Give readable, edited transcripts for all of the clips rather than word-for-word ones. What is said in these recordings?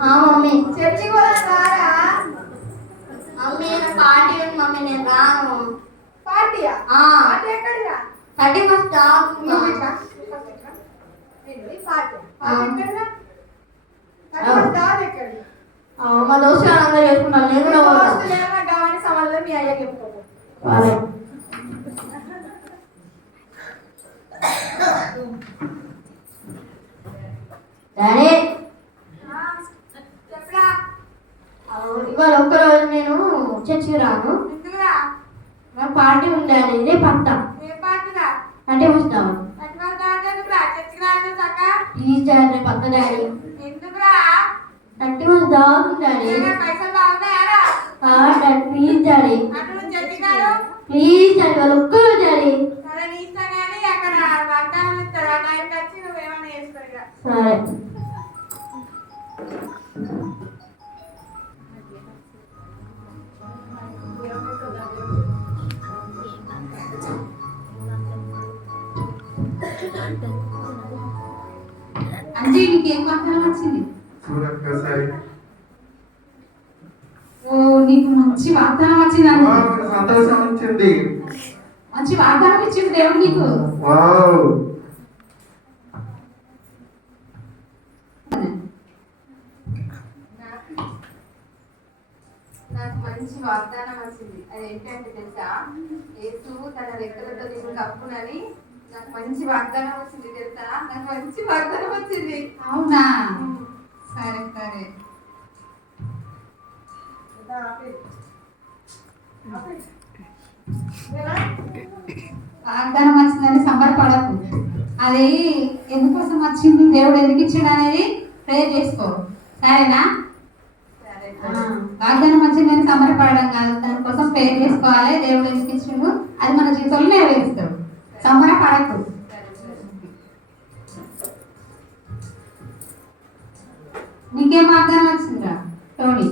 Mummy church కూడా రారా? Mummy party ఉంది మమ్మీ, నేను రాను. పార్టీయా? పార్టీ ఎక్కడిరా? 31st మా దోస్తు అందరూ చేసుకుంటాను, నేను కూడా గవాని సవాళ్ళు మీ అయ్యకి చెప్పుకోకు. డాడీ ఇవాళ ఒక్కరోజు నేను చర్చికి రాను, నాకు పార్టీ ఉంది డాడీ. రేపు వస్తా. అంటే వస్తావా? ప్లీజ్ డాడీ, రేపు వస్తా daddy. 31st daddy. Daddy please daddy, please daddy, వాళ్ళు ఒక్కరోజు డాడీ. సరే అంజీ, నీకేం వాగ్దానం వచ్చింది? ఓ, నీకు మంచి వాగ్దానం వచ్చింది. సంతోషం వచ్చింది. మంచి వాగ్దానం ఇచ్చింది దేవుడు నీకు. నాకు మంచి వాగ్దానం వచ్చింది. అది ఏంటంటే తెలుసా, యేసు తన రెక్కలతో నేను కప్పునని నాకు మంచి వాగ్దానం వచ్చింది తెలుసా. నాకు మంచి వాగ్దానం వచ్చింది. అవునా? సరే సరే. వాగ్దానం వచ్చిందని సంబరపడకు. అది ఎందుకోసం వచ్చింది, దేవుడు ఎందుకు ఇచ్చాడు అనేది ప్రేర్ చేసుకో, సరేనా? వాగ్దానం వచ్చిందని సంబరపడడం కాదు, దానికోసం ప్రేర్ చేసుకోవాలి. దేవుడు ఎందుకు ఇచ్చిండు అది మన జీవితంలో నెరవేరుస్తాడు. సంబరపడకు. నీకేం వాగ్దానం వచ్చిందిరా టోనీ?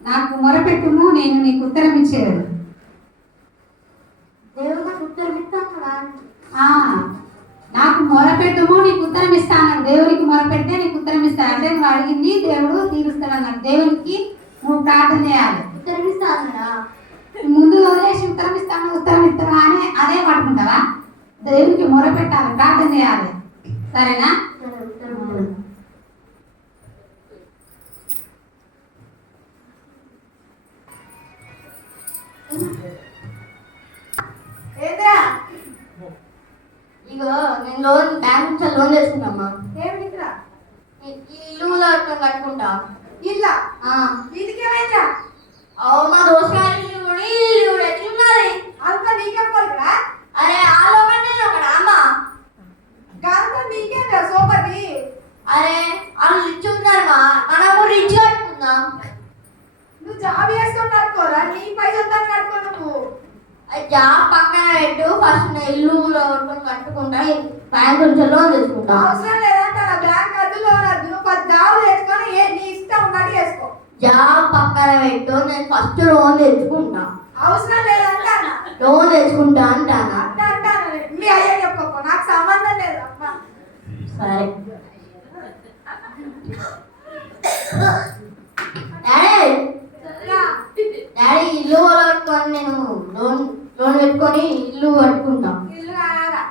నాకు మొరపెట్టుము, నేను నీకు ఉత్తరం ఇచ్చేది. నాకు మొరపెట్టుము, నీకు ఉత్తరం ఇస్తాను. దేవుడికి మొరపెడితే నీకు ఉత్తరం ఇస్తాను. అంటే నువ్వు అడిగింది దేవుడు తీరుస్తాడు అన్నాడు. దేవునికి నువ్వు ప్రార్థన చేయాలి. ఉత్తరం ఇస్తాను ముందు వదిలేసి ఉత్తరం ఇస్తాను అని అదే పట్టుకుంటావా? దేవునికి మొరపెట్టాలి, ప్రార్థన చేయాలి, సరేనా? ఇగో నేను బ్యాంక్ నుంచి లోన్ తీసుకున్నామ్మా. ఏమిటిరా? ఇల్లు కట్టుకుంటా. ఇల్లా? ఇదికేమైందా? మా దోస్తు ఇల్లు ఎట్లున్నది అంతా నీకెప్పటిరా? అరే ఆలోకంటే ఒకటి అమ్మ గంత నీకేంటా సోపతి? అరే వాళ్ళు రిచ్ ఉన్నారు, మనం కూడా రిచ్ కట్టుకుందాం. నువ్వు జాబ్ చేసుకొని కట్టుకోరా, నీ పైసలు కట్టుకో. నువ్వు జాబ్ పక్కన పెట్టు, ఫస్ట్ ఇల్లు కట్టుకుంటా, బ్యాంక్ నుంచి లోన్ తీసుకుంటా. అవసరం లేదంటే బ్యాంక్ అద్దు, లోన్ అద్దు. నువ్వు 10 జాబ్ చేసుకొని నీ ఇష్టం ఉన్నట్టు చేసుకో. జాబ్ పక్కన పెట్టు, నేను ఫస్ట్ లోన్ తెచ్చుకుంటా. అవసరం లేదంటే లోన్ తెచ్చుకుంటా అంటానా? అంటాను. మీ అయ్యా చెప్పకు, నాకు సంబంధం లేదు. అమ్మా సరే డాడీ, డాడీ ఇల్లు కట్టుకొని నేను లోన్ పెట్టుకొని ఇల్లు కట్టుకుంటా. ఇల్లు కాదా?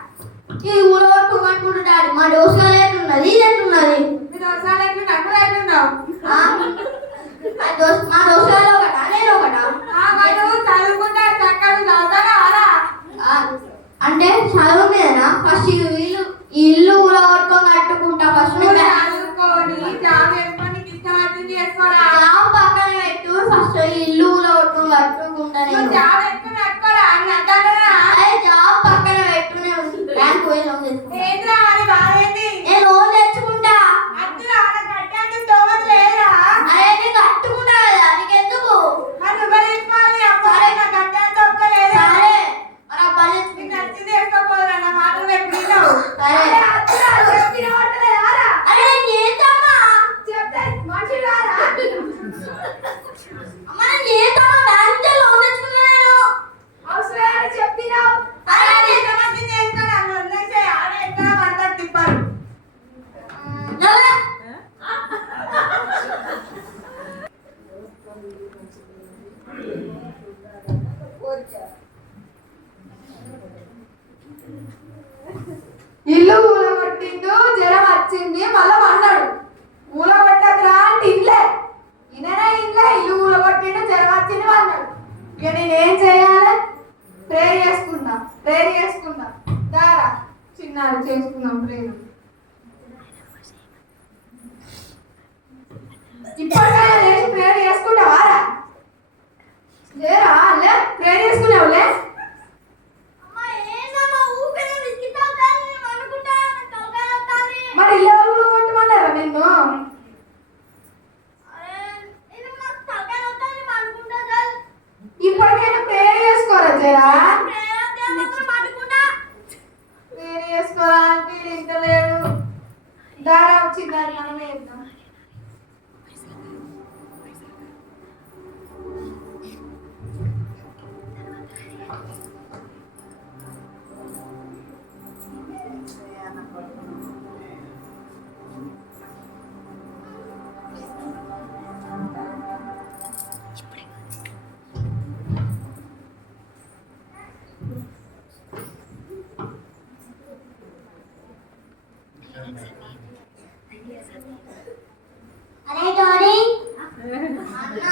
ఈ ఊళ్ళో కట్టుకుంటా డాడీ. మా దోసకాయలు ఎట్లున్నది, ఇది ఎట్లున్నది? మీ దోసాలు ఎట్లున్నా? నువ్వు ఎట్లున్నావు? మా దోసకాయలు ఒకటా, నేను ఒకటా? చదువుకుంటా చక్కగా చదువుతారా? అంటే చదువు మీదనా? ఫస్ట్ ఇల్లు ఊళ్ళో కట్టుకుంటా. ఫస్ట్ చదువుకొని జాబ్ చేసుకొని ఇష్టం వచ్చింది చేసుకోరా. జాబ్ పక్కన పెట్టు, ఫస్ట్ ఇల్లు ఊళ్ళో కట్టుకుంటా. నేను జాబ్ చేసుకుని కట్టుకోరా అని అంటారా? జాబ్ పక్కన పెట్టు, నేను బ్యాంక్ పోయి లోన్ తెచ్చుకుంటా. ఏంద్రా అని బాధేంటి? నేను లోన్ తెచ్చుకుంటా. అద్దురా, కట్టాను తోమది లేదా? అరే నేను కట్టుకుంటా కదా, నీకెందుకు? మరి నువ్వు తీసుకోవాలి. అబ్బాయి నా కట్టాను తొక్కలేదా? సరే మన అబ్బాయి నీకు నచ్చింది వేసుకోపోదురా, నా మాటలు ఎప్పుడు వినవు. సరే అద్దురా, చెప్పిన వాటలేదారా? అరే నేను చేద్దామా? చెప్తే మనిషి రారా? అమ్మ నేను చేద్దామా? బ్యాంక్ లోన్ తెచ్చుకున్నా నేను. అవసరం చెప్పినావు. అరే చిన్నారు చేసుకుందాం ప్రేమ. ఇప్పటికైనా లేచి ప్రేయర్ చేసుకుంటావారా? లేరా? లే ప్రేయర్ చేసుకున్నావులే. మరి ఇల్లు ఎవరు కొట్టమన్నారా నిన్ను? ఇప్పటికైనా ప్రేయర్ చేసుకోరా జరా. ప్రేయర్ చేసుకోరా అంటే ఇంత లేడు. దారా వచ్చిందని మనమే చెప్తాం. అరే టోనీ అన్న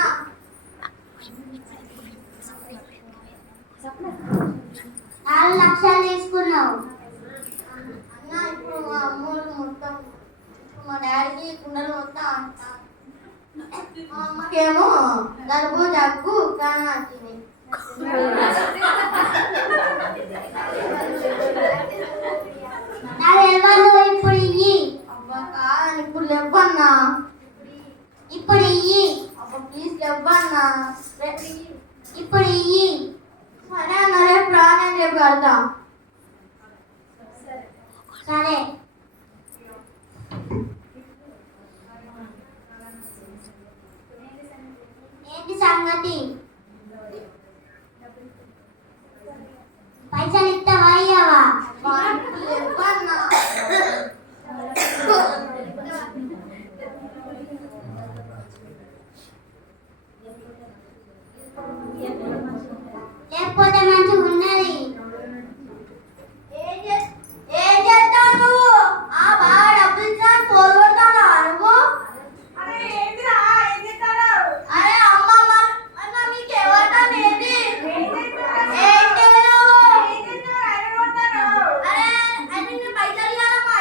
4 లక్షలు తీసుకున్నావు అన్న. ఇప్పుడు మా అమ్మోళ్ళు మొత్తం మా డాడీకి కుండలు మొత్తం అంటాను. మా అమ్మకేమో గర్భు దగ్గు కానీ వచ్చింది. ఇప్పుడు ఇయ్యి. అబ్బా కాదని ఇప్పుడు లేవన్నా. ఇప్పుడు ఇయ్యి. అబ్బా ప్లీజ్ లేవన్నా. ఇప్పుడు ఇయ్యి. సరే అన్న రేపు రానని రేపు కడతాం. సరే ఏంటి సంగతి? పైసలు ఇస్తావా అయ్యావా? లేకపోతే మంచిగా ఉన్నది. ఏం చేస్తావు నువ్వు? బాగా డబ్బులు ఇచ్చినా పోగొడతావా నువ్వు? అరే అమ్మమ్మ అన్న మీకు ఎవరితాను ఏంటి? ఏంటి అరే అంటే నేను పైసలు ఇవ్వాలమ్మా.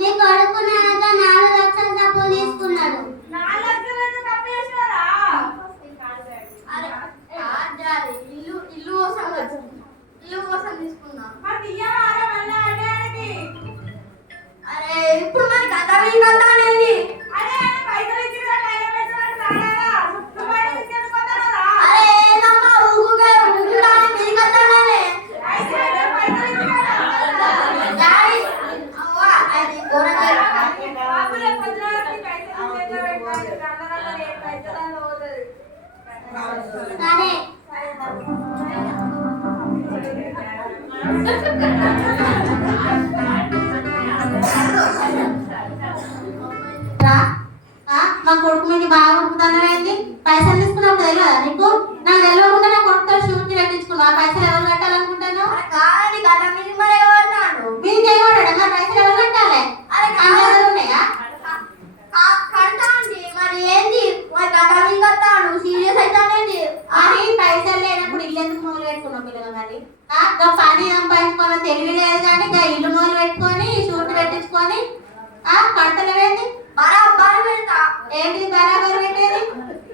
నీ కొడుకు నాతో 4 లక్షలు డబ్బులు తీసుకున్నాడు. ఇల్లు కోసం తీసుకున్నా. అరే ఇప్పుడు మరి కథ మీ కథ అనేది. అరే ఏదమ్మా ఊగుగా ఊగుడాని మీ కథ అనేది. డాడీ అవ్వా అది గోరంగా సరే మా కొడుకు మీద బాగా ఉడుకుతున్నావేంటి? పైసలు తీసుకున్నప్పుడు తెలియదా నీకు? నాకు తెలియకుండా నా కొడుకుతో షూట్ పెట్టించుకున్నావు. ఆ పైసలు ఎవరు కట్టాలనుకుంటాను? మీకు ఏమన్నాడు? మరి పైసలు ఎవరు కట్టాలి? అరే ఉన్నాయా? మరి ఏంది సీరియస్ అవుతానేది? అని పైసలు లేనప్పుడు ఇల్లు ఎందుకు మొదలు పెట్టుకున్నావు పిల్లలు? మరి పని సంపాదించుకోవాలి తెలివి లేదు కానీ ఇల్లు మొదలు పెట్టుకొని షూట్ పెట్టించుకొని కడతలేవేంది? బరాబర్ పెడతా. ఏంటి బరాబర్ పెట్టేది?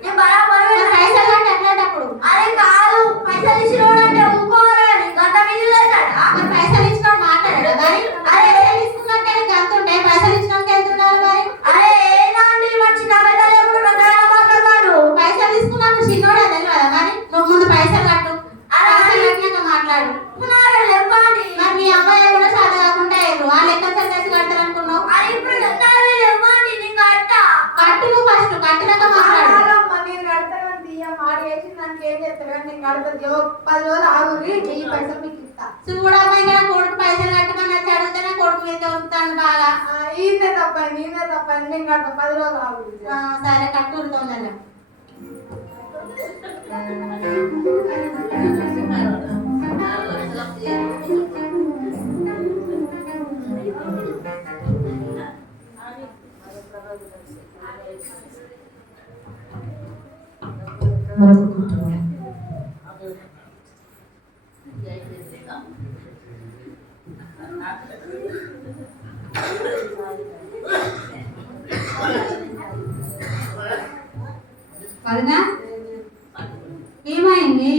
నేను బరాబర్ పైసలు అంటే అట్లాంటప్పుడు. అరే కాదు పైసలు ఇచ్చినోడు అంటే ఊరుకోవాలి. గంట మీద మరి పైసలు ఇచ్చినోడు మాట్లాడాడు కానీ అరే తీసుకున్నాక గంత ఉంటాయి. పైసలు ఇచ్చినాక ఎంత ఉండాలి మరి? అరే ఏనాండి చిన్న పైసలు ఎప్పుడు మాట్లాడతాడు. పైసలు తీసుకున్నప్పుడు చిన్నోడే తెలియదా మరి? నువ్వు ముందు పైసలు కట్టు. పైసలు కట్టినాక మాట్లాడు. మరి మీ అమ్మాయి కూడా సాధ కాకుండా ఆ లెక్క కలిసి కట్టాలనుకున్నావు. కట్టు నువ్వు ఫస్ట్ కట్టినాక మాట్లాడు. నేను కడతాను తీయ మాట వేసి దానికి ఏం చేస్తాడు? నేను కడతాను 10 రోజులు ఆగురి 1000 పైసలు మీకు ఇస్తా. చూడమ్మా ఇంకా కొడుకు పైసలు కట్టమని వచ్చి అడిగితే నా కొడుకు మీద వస్తాను బాగా. ఈయనే తప్పండి నేను కడతా 10 రోజులు ఆగురి. సరే కట్టు తొందరగా. మరొక కుటుంబం. వదినా ఏమైంది?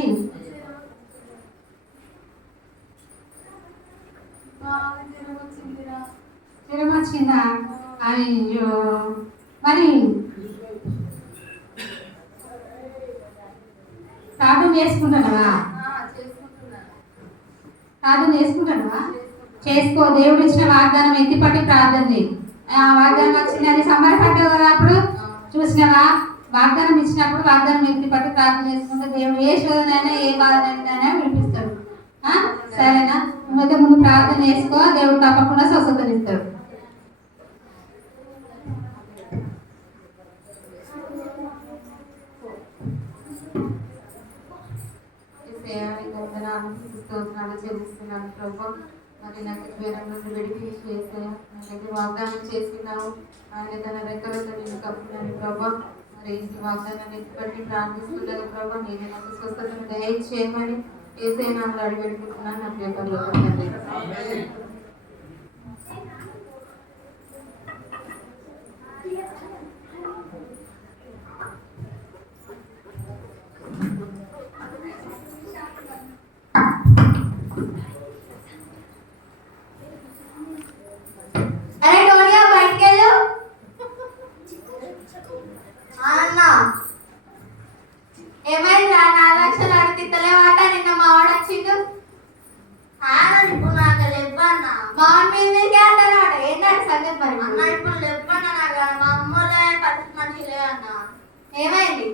జ్వరం వచ్చిందా? అయ్యో, మరి ప్రార్థన చేసుకుంటున్నావా? ప్రార్థన చేసుకుంటున్నావా? చేసుకో. దేవుడు ఇచ్చిన వాగ్దానం ఎత్తిపట్టి ప్రార్థన చేయి. ఆ వాగ్దానం వచ్చింది అని సంబరపడ్డావు కదా అప్పుడు, చూసినావా? వాగ్దానం ఇచ్చినప్పుడు వాగ్దానం ఎత్తిపట్టి ప్రార్థన చేసుకుంటే దేవుడు ఏ శోధనైనా ఏ బాధనైనా వినిపిస్తాడు. సరేనా? నువ్వైతే ముందు ప్రార్థన చేసుకో, దేవుడు తప్పకుండా స్వస్థతనిస్తాడు. చెల్లిస్తున్నాను ప్రభు. మరి నాకు జ్వరం నుండి విడిపించి చేసాను. నాకైతే వాగ్దానం చేస్తున్నావు, ఆయన తన రెక్కలతో నేను కప్పున్నాను ప్రభు. మరి ఈ వాగ్దానాన్ని బట్టి ప్రార్థిస్తుండగా ప్రభు, నేను నాకు స్వస్థతను దయచేయమని ఏసే నాకు అడిగెడుకుంటున్నాను. నా పేపర్లో ఏమైందా? 4 లక్షలు అడిగితలే వాట. నిన్న మావాడు వచ్చిండు. ఇప్పుడు నాకు లేవన్నా. మావాడి మీదకే అంటానమాట. ఏంటంటే సంగతి మరి? అన్న ఇప్పుడు లేవన్నా. నాకు మా అమ్మలే పరిస్థితి మంచిలే అన్న. ఏమైంది?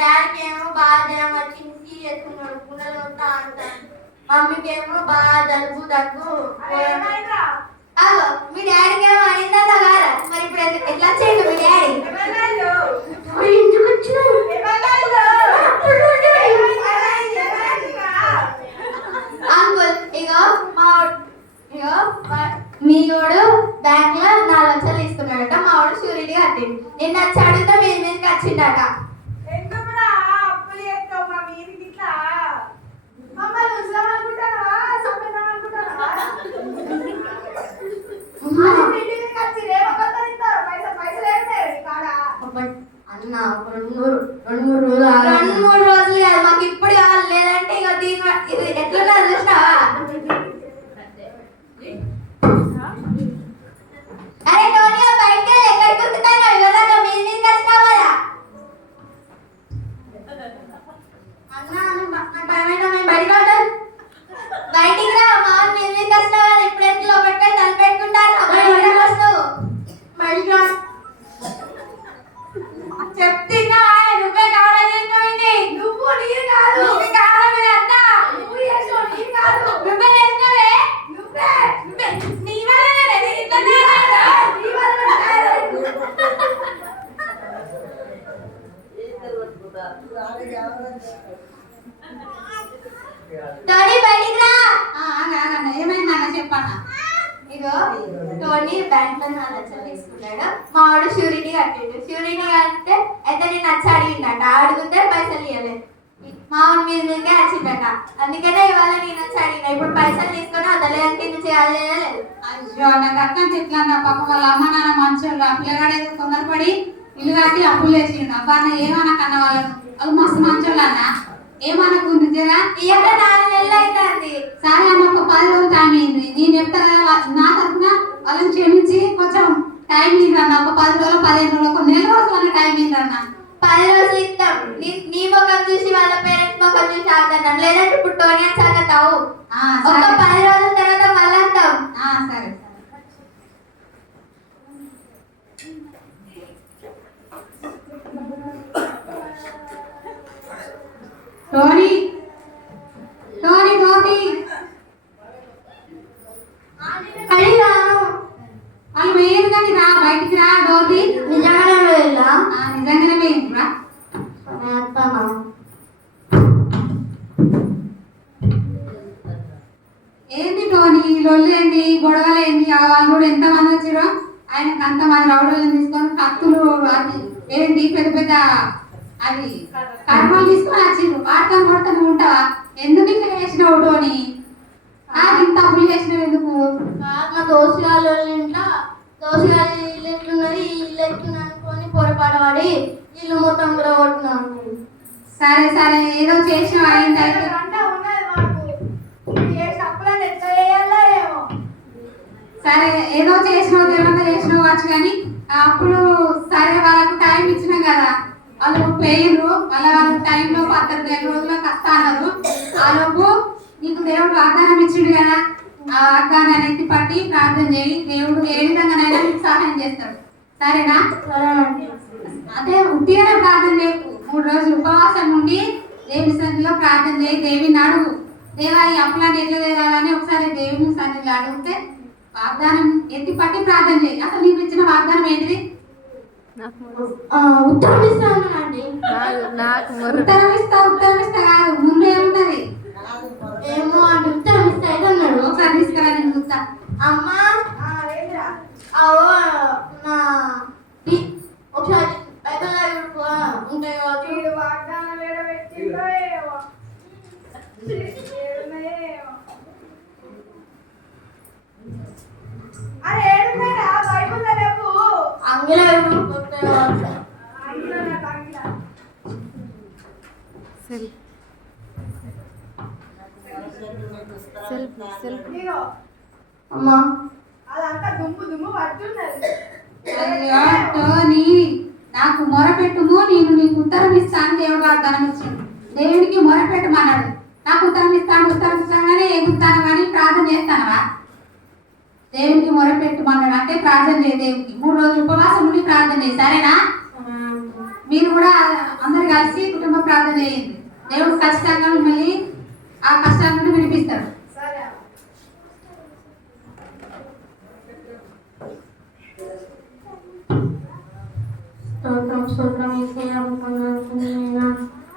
డాడీకి ఏమో బాగా జ్వరం వచ్చింది చేసుకున్నాడు. గుండెలు వస్తా అంటాను. మమ్మీకి ఏమో బాగా జలుబు దగ్గు. మీ డాడీకి ఏమో అయిందా కదా? మరి ఇప్పుడు ఎట్లా చేయండి మీ డాడీ? ఎందుకు వచ్చినారు? అంకుల్ ఇగో మీవాడు బ్యాంక్ లో 4 లక్షలు తీసుకున్నాడట. మావాడు షూరిటీ కట్టిండు. నిన్న వచ్చి అడిగితే మీ మీదకి వచ్చిండట. అన్న 2-3 రోజులు కాదు, మాకు ఇప్పుడు కావాలి. లేదంటే ఇక దీని ఇది ఎట్లా చూసినావా? అరే టోనియో బయటకి ఎక్కడికి ఉరుకుతాను? ఇవ్వలేక మీ మీదకి వచ్చినావు కదా అన్న. టైమైనా మేము బయటకు ఉంటాం. బయటికి రా. మా మీ మీదకి వచ్చినావు కదా. ఇప్పుడు ఎట్లా లోపలికి తల పెట్టుకుంటాను. వస్తావు బయటికి రా. చెప్తున్నా నువ్వే కావాలని నువ్వు నీరు కాదు. నువ్వు కావాలని అంతా నువ్వు చేసావు. నీరు కాదు. నువ్వే చేసినవే. నువ్వే నీ వల్లనే నేను ఇట్లనే నీ వల్లనే. టోనీ బయటికి రా. ఏమైందా చెప్పన్నా? ఇగో టోనీ బ్యాంక్ లో 4 లక్షలు తీసుకున్నాడు. మావాడు షూరిటీ కట్టిండు. షూరిటీ కడితే అయితే నేను వచ్చి అడిగిండట. అడిగితే పైసలు ఇవ్వలేదు. మావాడి మీదకే వచ్చిందట. అందుకనే ఇవాళ నేను వచ్చి అడిగిన. ఇప్పుడు పైసలు తీసుకొని వదలేదని కింద చేయాలి లేదు. అయ్యో, నాకు అర్థం చెట్లా. పాపం వాళ్ళ అమ్మ నాన్న మంచోళ్ళు. ఆ పిల్లగాడు ఏదో తొందరపడి ఇల్లు కట్టి అప్పులు వేసిండు. అబ్బా అన్న ఏమనకన్నా వాళ్ళు మస్తు మంచోళ్ళు అన్న. ఏమనుకుంటు జరా? ఇక 4 నెలలు అవుతుంది. సరే అన్న, ఒక 10 రోజులు టైం అయింది. నేను చెప్తా కదా, నా తరఫున వాళ్ళని క్షమించి కొంచెం టైం ఇవ్వన్న. ఒక 10 రోజులు 15 రోజులు, ఒక నెల రోజులు అన్న టైం ఇవ్వన్న. 10 రోజులు ఇస్తాం. నీ ముఖం చూసి వాళ్ళ పేరెంట్స్ ముఖం చూసి ఆగుతున్నాం. లేదంటే ఇప్పుడు టోనీ సాగుతావు. ఒక 10 రోజుల తర్వాత మళ్ళీ వస్తాం. సరే. టోనీ టోనీ టోనీ వాళ్ళు వేయరు కానీ రా, బయటికి రా. డోర్ది నిజంగానే వెళ్ళా? నిజంగానే వేయండి రా. ఏంది టోనీ లొల్లేంది, గొడవలేంది? వాళ్ళు కూడా ఎంతమంది వచ్చారో ఆయనకు అంతమంది రౌడర్లను తీసుకొని కత్తులు అది ఏంటి పెద్ద పెద్ద అది కర్మలు తీసుకొని వచ్చిండు వాటితో కొడితే నువ్వు ఉంటావా? ఎందుకు ఇట్లా చేసినావు అని ఇంత తప్పులు చేసినావు ఎందుకు? మా దోసుగాళ్ళ ఇంట్లో దోసుగాళ్ళ ఇల్లు ఎట్లున్నది ఇల్లు ఎట్లున్నది అనుకొని పొరపాటు పడి ఇల్లు మొత్తం కూడా కొట్టినాను. సరే సరే ఏదో చేసినావు అయింది అయితే. సరే ఏదో చేసినావు తెలియక చేసినావు వచ్చు కానీ అప్పుడు సరే వాళ్ళకు టైం ఇచ్చినాం కదా వాళ్ళు పేరు మళ్ళీ వాళ్ళ టైంలో 10 రోజులకు వస్తా అన్నారు. ఆలోపు నీకు దేవుడు వాగ్దానం ఇచ్చిండు కదా ఆ వాగ్దానాన్ని ఎత్తి పట్టి ప్రార్థన చేయి దేవుడు ఏ విధంగానైనా నీకు సహాయం చేస్తాడు. సరేనా? అదే ఉట్టిగానే ప్రార్థన చేయకు 3 రోజులు ఉపవాసం ఉండి దేవుని సన్నిధిలో ప్రార్థన చేయి దేవిని అడుగు దేవా ఈ అప్పులాన్ని ఎట్లా తీరాలని ఒకసారి దేవుని సన్నిధిలో అడిగితే వాగ్దానం ఎత్తి పట్టి ప్రార్థన చేయి. అసలు నీకు ఇచ్చిన వాగ్దానం ఏంటిది? ఉత్తరం ఇస్తానండి. ఉత్తరం ఇస్తా కాదు ముందు ఏమున్నది? ఏమో అంటే ఉత్తరం ఇస్తా ఏదన్నాడు ఒకసారి తీసుకురా నేను చూస్తా. అమ్మా అవో నా ఒకసారి బైబిల్ ఉంటాయి అమ్మా అదంతా దుమ్ము పట్టున్నది. టోనీ నాకు మొరపెట్టుము నేను నీకు ఉత్తరం ఇస్తాను దేవుడు వాగ్దానం ఇచ్చింది. దేవుడికి మొరపెట్టమన్నాడు. నాకు ఉత్తరం ఇస్తాగానే ఎగుతాను కానీ ప్రార్థన చేస్తానవా? దేవుడికి మొరపెట్టుమన్నాడు అంటే ప్రార్థన చేయి దేవుడికి 3 రోజులు ఉపవాసం ఉండి ప్రార్థన చేయి. సరేనా? మీరు కూడా అందరు కలిసి కుటుంబ ప్రార్థన చేయండి. దేవుడు ఖచ్చితంగా మిమ్మల్ని ఆ కష్టాల నుండి విడిపిస్తాడు. స్తోత్రం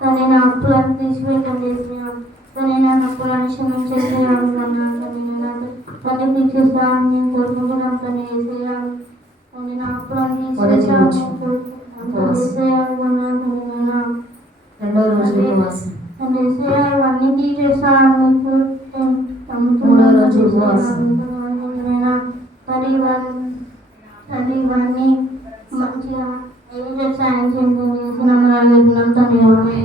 కానీ నా అప్పులను తీసివేయండి. కానీ నా అప్పులను క్షమించేసేయాలి కానీ తీసేసాను నేను కోరుకుంటున్నాను కానీ వేసేయాలి కానీ నా అప్పులను తీసేసేయాలి అన్నీ తీసేసాను కానీ ఇవన్నీ మంచిగా ఏం సాయం చేసినాం తను ఎవరే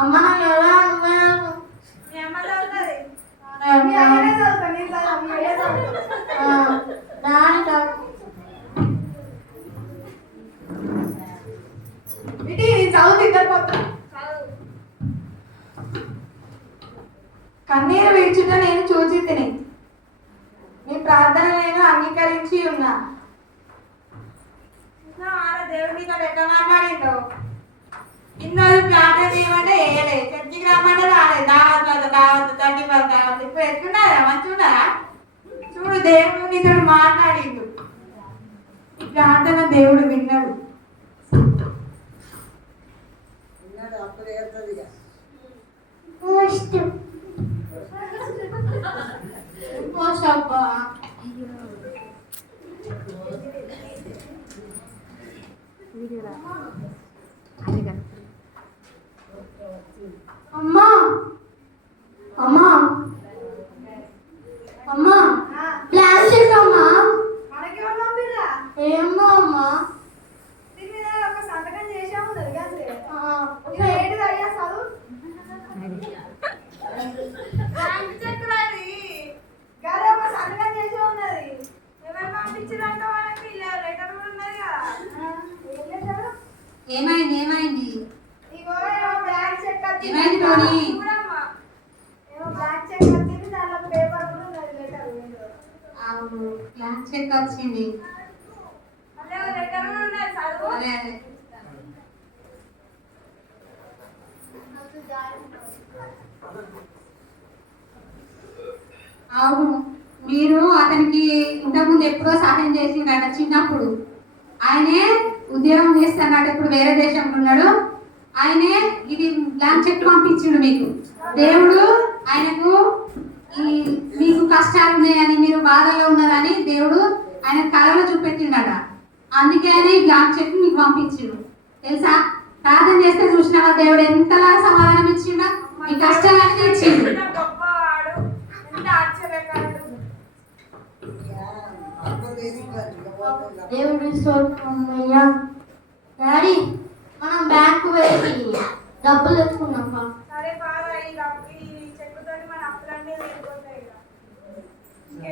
అమ్మ నాకు ఎలా కన్నీరు విడుచుట నేను చూచి తిని నీ ప్రార్థన నేను అంగీకరించి ఉన్నా. దేవుడి ఎట్లా మాట్లాడిందో ఇన్నోళ్ళు ప్రార్థన చేయమంటే వేయలే చర్చికి రమ్మంటే రాలేదు. దావత్ 30 దావత్ ఇప్పుడు ఎట్లున్నారా మంచున్నారా? చూడు దేవుడు నీతో మాట్లాడిండు. ఈ ప్రార్థన దేవుడు విన్నాడు. అమ్మా అమ్మా అమ్మా ప్లాన్ చేసామా? ఏమో అమ్మా ఒక సంతకం చేసాము ఏమైంది ఏమైంది ఏమైంది క్లాస్ చెక్ వచ్చింది. అదే అదే అవును మీరు అతనికి ఇంతకుముందు ఎప్పుడో సహాయం చేసిండట చిన్నప్పుడు. ఆయనే ఉద్యోగం చేస్తాడు ఇప్పుడు వేరే దేశంలో ఉన్నాడు. ఆయనే ఇది బ్లాంక్ చెక్ పంపించిండు మీకు. దేవుడు ఆయనకు ఈ మీకు కష్టాలు ఉన్నాయని మీరు బాధల్లో ఉన్నారని దేవుడు ఆయన కళలో చూపెట్టిండట. అందుకే ఆయన ఈ జాబ్ చెప్పి మీకు పంపించిండు తెలుసా. ప్రార్థన చేస్తే చూసినావా దేవుడు ఎంతలా సమాధానం ఇచ్చిండో, మీ కష్టాలన్నీ ఇచ్చిండు. దేవుడి స్తోత్రమయ్యా. డాడీ మనం బ్యాంకు వెళ్ళి డబ్బులు తెచ్చుకున్నాం. సరే బాగా ఈ చెక్కుతో మన అప్పులన్నీ వెళ్ళిపోతాయి.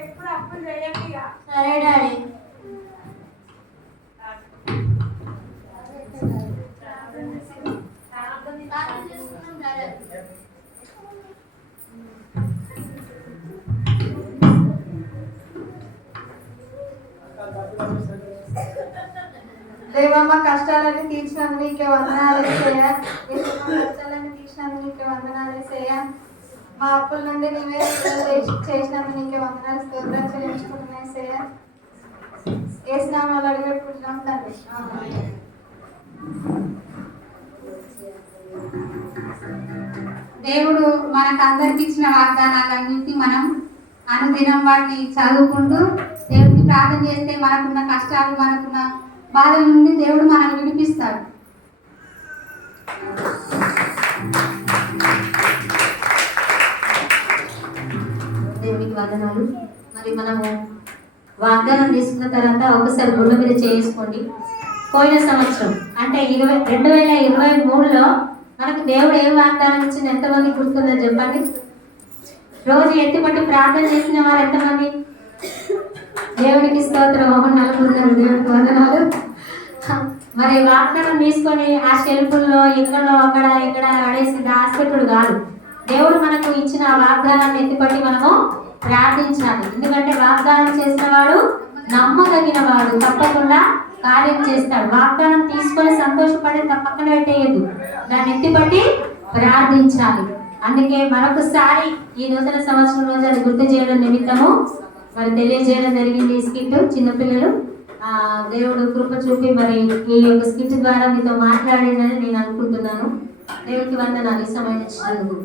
ఎప్పుడు అప్పులు చేయండి ఇక. సరే డాడీ. దేవా మా కష్టాలన్నీ తీర్చినందుకు నీకే వందనాలు యేసయ్యా. యేసు మా కష్టాలన్నీ తీర్చినందుకు నీకే వందనాలు యేసయ్యా. మా అప్పుల నుండి నీవే చేసినందుకు నీకే వందనాలు స్తోత్రాలు చెల్లించుకుంటున్నా యేసయ్యా. యేసు నామములో అడిగి పెట్టుకుంటున్నాం తండ్రి. దేవుడు మనకు అందరికి ఇచ్చిన వాగ్దానాలన్నింటినీ మనం అనుదినం వాటిని చదువుకుంటూ దేవుడికి ప్రార్థన చేస్తే మనకున్న కష్టాలు మనకున్న బాధల నుండి దేవుడు మనల్ని విడిపిస్తాడు. దేవునికి వందనాలు. మరి మనము వాగ్దానం తీసుకున్న తర్వాత ఒకసారి గుండె మీద చేసుకోండి. పోయిన సంవత్సరం అంటే 2023లో మనకు దేవుడు ఏం వాగ్దానం ఇచ్చింది ఎంతమంది గుర్తుందో చెప్పండి. రోజు ఎత్తిపట్టి ప్రార్థన చేసిన వారు ఎంతమంది? దేవుడికి స్తోత్రం. నలుగురు. దేవుడికి వందనాలు. మరి వాగ్దానం తీసుకొని ఆ షెల్ఫుల్లో ఎక్కడో అక్కడ ఇక్కడ పడేసి దాచిపెట్టుడు కాదు. దేవుడు మనకు ఇచ్చిన వాగ్దానాన్ని ఎత్తిపట్టి మనము ప్రార్థించాలి. ఎందుకంటే వాగ్దానం చేసిన వాడు నమ్మదగిన వాడు, తప్పకుండా కార్యం చేస్తాడు. వాగ్దానం తీసుకొని సంతోషపడి పక్కన పెట్టేయద్దు, దాన్ని ఎత్తిపట్టి ప్రార్థించాలి. అందుకే మరొకసారి ఈ నూతన సంవత్సరం రోజు అది గుర్తు చేయడం నిమిత్తము మరి తెలియజేయడం జరిగింది. ఈ స్కిట్ చిన్నపిల్లలు దేవుడు కృప చూపి మరి ఈ యొక్క స్కిట్ ద్వారా మీతో మాట్లాడిందని నేను అనుకుంటున్నాను. దేవుడికి వందనాలు ఈ సమయం ఇచ్చినందుకు.